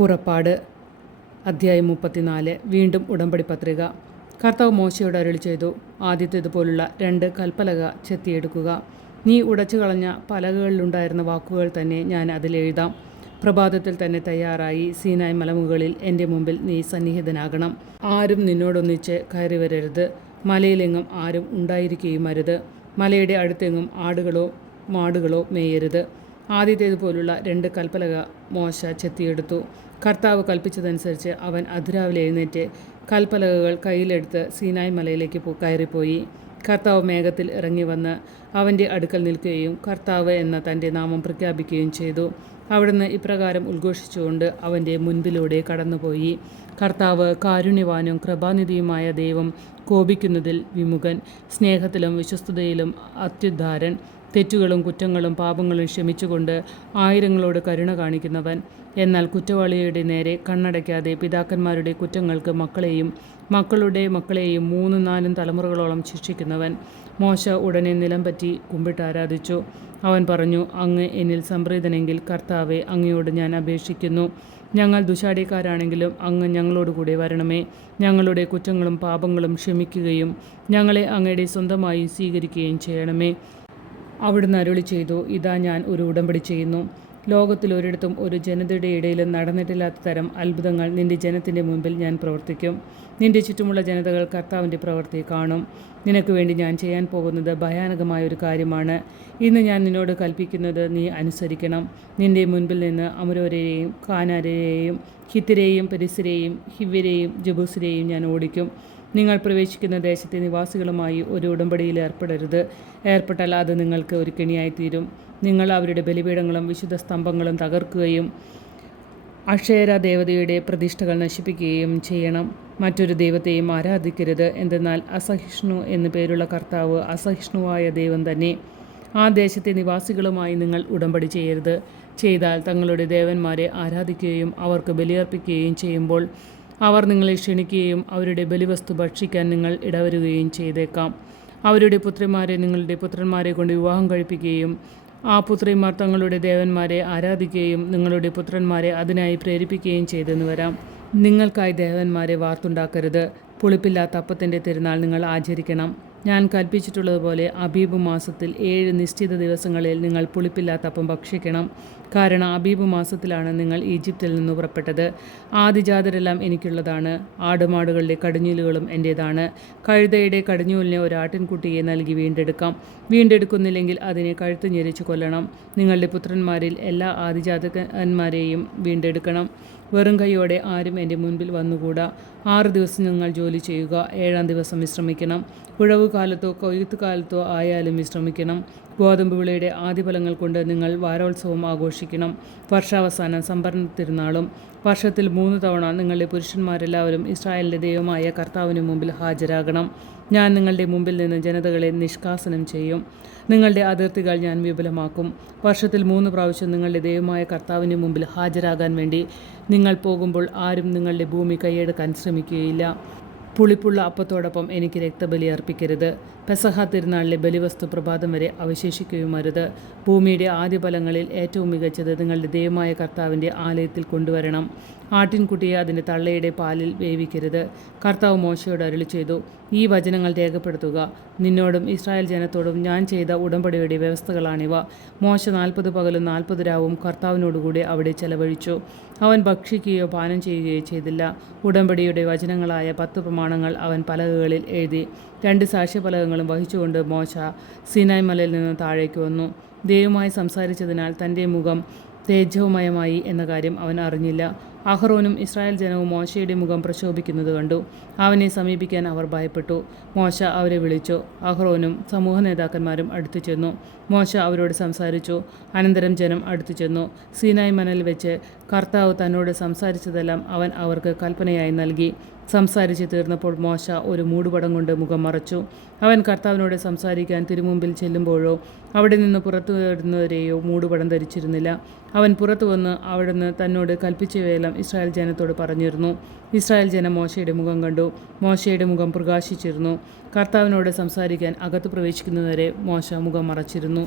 പുറപ്പാട് അധ്യായം 34. വീണ്ടും ഉടമ്പടി പത്രിക. കർത്താവ് മോശയോട് അരുളി ചെയ്തു, ആദ്യത്തേതുപോലുള്ള 2 കൽപ്പലക ചെത്തിയെടുക്കുക. നീ ഉടച്ചു കളഞ്ഞ പലകകളിലുണ്ടായിരുന്ന വാക്കുകൾ തന്നെ ഞാൻ അതിലെഴുതാം. പ്രഭാതത്തിൽ തന്നെ തയ്യാറായി സീനായ് മലമുകളിൽ എൻ്റെ മുമ്പിൽ നീ സന്നിഹിതനാകണം. ആരും നിന്നോടൊന്നിച്ച് കയറി വരരുത്. മലയിലെങ്ങും ആരും ഉണ്ടായിരിക്കുകയും അരുത്. മലയുടെ അടുത്തെങ്ങും ആടുകളോ മാടുകളോ മേയരുത്. ആദ്യത്തേതുപോലുള്ള 2 കൽപ്പലക മോശ ചെത്തിയെടുത്തു. കർത്താവ് കൽപ്പിച്ചതനുസരിച്ച് അവൻ അതിരാവിലെ എഴുന്നേറ്റ് കൽപ്പലകകൾ കയ്യിലെടുത്ത് സീനായ് മലയിലേക്ക് കയറിപ്പോയി. കർത്താവ് മേഘത്തിൽ ഇറങ്ങി വന്ന് അവൻ്റെ അടുക്കൽ നിൽക്കുകയും കർത്താവ് എന്ന തൻ്റെ നാമം പ്രഖ്യാപിക്കുകയും ചെയ്തു. അവിടുന്ന് ഇപ്രകാരം ഉദ്ഘോഷിച്ചുകൊണ്ട് അവൻ്റെ മുൻപിലൂടെ കടന്നുപോയി. കർത്താവ് കാരുണ്യവാനും കൃപാനിധിയുമായ ദൈവം, കോപിക്കുന്നതിൽ വിമുഖൻ, സ്നേഹത്തിലും വിശ്വസ്തതയിലും അത്യുദ്ധാരൻ, തെറ്റുകളും കുറ്റങ്ങളും പാപങ്ങളും ക്ഷമിച്ചുകൊണ്ട് ആയിരങ്ങളോട് കരുണ കാണിക്കുന്നവൻ, എന്നാൽ കുറ്റവാളിയുടെ നേരെ കണ്ണടയ്ക്കാതെ പിതാക്കന്മാരുടെ കുറ്റങ്ങൾക്ക് മക്കളെയും മക്കളുടെ മക്കളെയും 3-4 തലമുറകളോളം ശിക്ഷിക്കുന്നവൻ. മോശ ഉടനെ നിലംപറ്റി കുമ്പിട്ട് ആരാധിച്ചു. അവൻ പറഞ്ഞു, അങ്ങ് എന്നിൽ സംപ്രീതനെങ്കിൽ കർത്താവെ, അങ്ങയോട് ഞാൻ അപേക്ഷിക്കുന്നു. ഞങ്ങൾ ദുശാഠ്യക്കാരാണെങ്കിലും അങ്ങ് ഞങ്ങളോടുകൂടെ വരണമേ. ഞങ്ങളുടെ കുറ്റങ്ങളും പാപങ്ങളും ക്ഷമിക്കുകയും ഞങ്ങളെ അങ്ങയുടെ സ്വന്തമായി സ്വീകരിക്കുകയും ചെയ്യണമേ. അവിടുന്ന് അരുളി ചെയ്തു, ഇതാ ഞാൻ ഒരു ഉടമ്പടി ചെയ്യുന്നു. ലോകത്തിലൊരിടത്തും ഒരു ജനതയുടെ ഇടയിലും നടന്നിട്ടില്ലാത്ത തരം അത്ഭുതങ്ങൾ നിന്റെ ജനത്തിൻ്റെ മുമ്പിൽ ഞാൻ പ്രവർത്തിക്കും. നിന്റെ ചുറ്റുമുള്ള ജനതകൾ കർത്താവിൻ്റെ പ്രവൃത്തി കാണും. നിനക്ക് വേണ്ടി ഞാൻ ചെയ്യാൻ പോകുന്നത് ഭയാനകമായ ഒരു കാര്യമാണ്. ഇന്ന് ഞാൻ നിന്നോട് കൽപ്പിക്കുന്നത് നീ അനുസരിക്കണം. നിന്റെ മുൻപിൽ നിന്ന് അമോര്യരെയും കാനാന്യരെയും ഹിത്യരെയും പെരിസ്യരെയും ഹിവ്യരെയും ജബൂസ്യരെയും ഞാൻ ഓടിക്കും. നിങ്ങൾ പ്രവേശിക്കുന്ന ദേശത്തെ നിവാസികളുമായി ഒരു ഉടമ്പടിയിൽ ഏർപ്പെടരുത്. ഏർപ്പെട്ടാൽ അത് നിങ്ങൾക്ക് ഒരു കെണിയായിത്തീരും. നിങ്ങൾ അവരുടെ ബലിപീഠങ്ങളും വിശുദ്ധ സ്തംഭങ്ങളും തകർക്കുകയും അക്ഷേര ദേവതയുടെ പ്രതിഷ്ഠകൾ നശിപ്പിക്കുകയും ചെയ്യണം. മറ്റൊരു ദൈവത്തെയും ആരാധിക്കരുത്. എന്തെന്നാൽ അസഹിഷ്ണു എന്നു പേരുള്ള കർത്താവ് അസഹിഷ്ണുവായ ദൈവം തന്നെ. ആ ദേശത്തെ നിവാസികളുമായി നിങ്ങൾ ഉടമ്പടി ചെയ്യരുത്. ചെയ്താൽ തങ്ങളുടെ ദേവന്മാരെ ആരാധിക്കുകയും അവർക്ക് ബലിയർപ്പിക്കുകയും ചെയ്യുമ്പോൾ അവർ നിങ്ങളെ ക്ഷണിക്കുകയും അവരുടെ ബലിവസ്തു ഭക്ഷിക്കാൻ നിങ്ങൾ ഇടവരുകയും ചെയ്തേക്കാം. അവരുടെ പുത്രിമാരെ നിങ്ങളുടെ പുത്രന്മാരെ കൊണ്ട് വിവാഹം കഴിപ്പിക്കുകയും ആ പുത്രിമാർ തങ്ങളുടെ ദേവന്മാരെ ആരാധിക്കുകയും നിങ്ങളുടെ പുത്രന്മാരെ അതിനായി പ്രേരിപ്പിക്കുകയും ചെയ്തെന്ന് വരാം. നിങ്ങൾക്കായി ദേവന്മാരെ വാർത്തുണ്ടാക്കരുത്. പുളിപ്പില്ലാത്ത അപ്പത്തിൻ്റെ തിരുനാൾ നിങ്ങൾ ആചരിക്കണം. ഞാൻ കൽപ്പിച്ചിട്ടുള്ളതുപോലെ അബീബ് മാസത്തിൽ 7 നിശ്ചിത ദിവസങ്ങളിൽ നിങ്ങൾ പുളിപ്പില്ലാത്ത അപ്പം ഭക്ഷിക്കണം. കാരണം അബീബ് മാസത്തിലാണ് നിങ്ങൾ ഈജിപ്തിൽ നിന്ന് പുറപ്പെട്ടത്. ആദിജാതരെല്ലാം എനിക്കുള്ളതാണ്. ആടുമാടുകളുടെ കടിഞ്ഞൂലുകളും എൻ്റേതാണ്. കഴുതയുടെ കടിഞ്ഞൂലിനെ ഒരു ആട്ടിൻകുട്ടിയെ നൽകി വീണ്ടെടുക്കാം. വീണ്ടെടുക്കുന്നില്ലെങ്കിൽ അതിനെ കഴുത്ത് ഞെരിച്ച് കൊല്ലണം. നിങ്ങളുടെ പുത്രന്മാരിൽ എല്ലാ ആദിജാതന്മാരെയും വീണ്ടെടുക്കണം. വെറും കൈയോടെ ആരും എൻ്റെ മുൻപിൽ വന്നുകൂടാ. 6 ദിവസം നിങ്ങൾ ജോലി ചെയ്യുക. 7-ാം ദിവസം വിശ്രമിക്കണം. ഉഴവ് കാലത്തോ കൊയ്ത്ത് കാലത്തോ ആയാലും വിശ്രമിക്കണം. ഗോതമ്പ് വിളയുടെ ആദ്യഫലങ്ങൾ കൊണ്ട് നിങ്ങൾ വാരോത്സവം ആഘോഷിക്കണം. വർഷാവസാനം സംഭരണ തിരുനാളും. വർഷത്തിൽ 3 തവണ നിങ്ങളുടെ പുരുഷന്മാരെല്ലാവരും ഇസ്രായേലിൻ്റെ ദൈവമായ കർത്താവിന് മുമ്പിൽ ഹാജരാകണം. ഞാൻ നിങ്ങളുടെ മുമ്പിൽ നിന്ന് ജനതകളെ നിഷ്കാസനം ചെയ്യും. നിങ്ങളുടെ അതിർത്തികൾ ഞാൻ വിപുലമാക്കും. വർഷത്തിൽ 3 പ്രാവശ്യം നിങ്ങളുടെ ദൈവമായ കർത്താവിന് മുമ്പിൽ ഹാജരാകാൻ വേണ്ടി നിങ്ങൾ പോകുമ്പോൾ ആരും നിങ്ങളുടെ ഭൂമി കൈയെടുക്കാൻ ശ്രമിക്കുകയില്ല. പുളിപ്പുള്ള അപ്പത്തോടൊപ്പം എനിക്ക് രക്തബലി അർപ്പിക്കരുത്. പെസഹ തിരുനാളിലെ ബലിവസ്തു പ്രഭാതം വരെ അവശേഷിക്കുകയുമരുത്. ഭൂമിയുടെ ആദ്യ ഫലങ്ങളിൽ ഏറ്റവും മികച്ചത് നിങ്ങളുടെ ദൈവമായ കർത്താവിൻ്റെ ആലയത്തിൽ കൊണ്ടുവരണം. ആട്ടിൻകുട്ടിയെ അതിൻ്റെ തള്ളയുടെ പാലിൽ വേവിക്കരുത്. കർത്താവ് മോശയോട് അരുളി ചെയ്തു, ഈ വചനങ്ങൾ രേഖപ്പെടുത്തുക. നിന്നോടും ഇസ്രായേൽ ജനത്തോടും ഞാൻ ചെയ്ത ഉടമ്പടിയുടെ വ്യവസ്ഥകളാണിവ. മോശ 40 പകലും 40 രാവും കർത്താവിനോടുകൂടി അവിടെ ചെലവഴിച്ചു. അവൻ ഭക്ഷിക്കുകയോ പാനം ചെയ്യുകയോ ചെയ്തില്ല. ഉടമ്പടിയുടെ വചനങ്ങളായ 10 പ്രമാണങ്ങൾ അവൻ പലകകളിൽ എഴുതി. 2 സാക്ഷ്യഫലകങ്ങളും വഹിച്ചുകൊണ്ട് മോശ സീനായ് മലയിൽ നിന്ന് താഴേക്ക് വന്നു. ദൈവവുമായി സംസാരിച്ചതിനാൽ തൻ്റെ മുഖം തേജോമയമായി എന്ന കാര്യം അവൻ അറിഞ്ഞില്ല. അഹ്റോനും ഇസ്രായേൽ ജനവും മോശയുടെ മുഖം പ്രശോഭിക്കുന്നത് കണ്ടു. അവനെ സമീപിക്കാൻ അവർ ഭയപ്പെട്ടു. മോശ അവരെ വിളിച്ചു. അഹ്റോനും സമൂഹ നേതാക്കന്മാരും അടുത്തു ചെന്നു. മോശ അവരോട് സംസാരിച്ചു. അനന്തരം ജനം അടുത്തു ചെന്നു. സീനായ് മലയിൽ വെച്ച് കർത്താവ് തന്നോട് സംസാരിച്ചതെല്ലാം അവൻ അവർക്ക് കൽപ്പനയായി നൽകി. സംസാരിച്ച് തീർന്നപ്പോൾ മോശ ഒരു മൂടുപടം കൊണ്ട് മുഖം മറച്ചു. അവൻ കർത്താവിനോട് സംസാരിക്കാൻ തിരുമുമ്പിൽ ചെല്ലുമ്പോഴോ അവിടെ നിന്ന് പുറത്തു വരുന്നവരെയോ മൂടുപടം ധരിച്ചിരുന്നില്ല. അവൻ പുറത്തു വന്ന് അവിടുന്ന് തന്നോട് കൽപ്പിച്ചവയെല്ലാം ഇസ്രായേൽ ജനത്തോട് പറഞ്ഞിരുന്നു. ഇസ്രായേൽ ജനം മോശയുടെ മുഖം കണ്ടു. മോശയുടെ മുഖം പ്രകാശിച്ചിരുന്നു. കർത്താവിനോട് സംസാരിക്കാൻ അകത്ത് പ്രവേശിക്കുന്നവരെ മോശ മുഖം മറച്ചിരുന്നു.